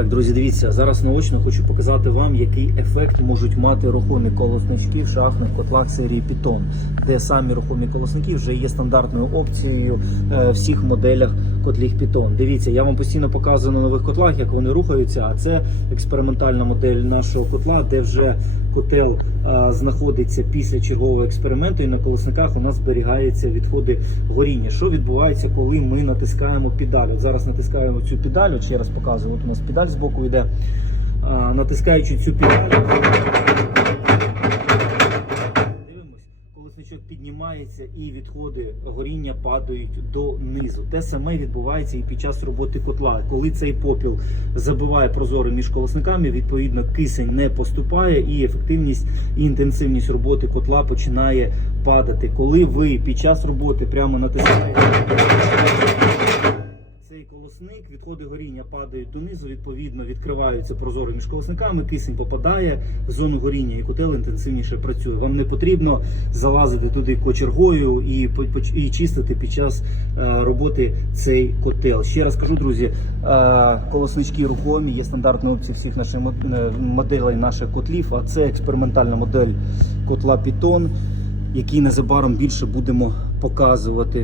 Так, друзі, дивіться, зараз наочно хочу показати вам, який ефект можуть мати рухомі колоснички в шахтних котлах серії Python, де самі рухомі колосники вже є стандартною опцією е, всіх моделях котлів Python. Дивіться, я вам постійно показую на нових котлах, як вони рухаються. А це експериментальна модель нашого котла, де вже котел е, знаходиться після чергового експерименту, і на колосниках у нас зберігаються відходи горіння. Що відбувається, коли ми натискаємо педаль? От зараз натискаємо цю педаль, ще раз показую. От у нас педаль збоку йде. Е, натискаючи цю педаль. Колесничок піднімається і відходи горіння падають донизу. Те саме відбувається і під час роботи котла. Коли цей попіл забиває прозори між колосниками, відповідно кисень не поступає, і ефективність і інтенсивність роботи котла починає падати. Коли ви під час роботи прямо натискаєте. Цей відходи горіння падають донизу, відповідно відкриваються прозори між колосниками, кисень попадає в зону горіння і котел інтенсивніше працює. Вам не потрібно залазити туди кочергою і, і чистити під час е, роботи цей котел. Ще раз кажу, друзі, е, колоснички рухомі, є стандартна опція всіх наших е, моделей наших котлів, а це експериментальна модель котла Python, який незабаром більше будемо показувати.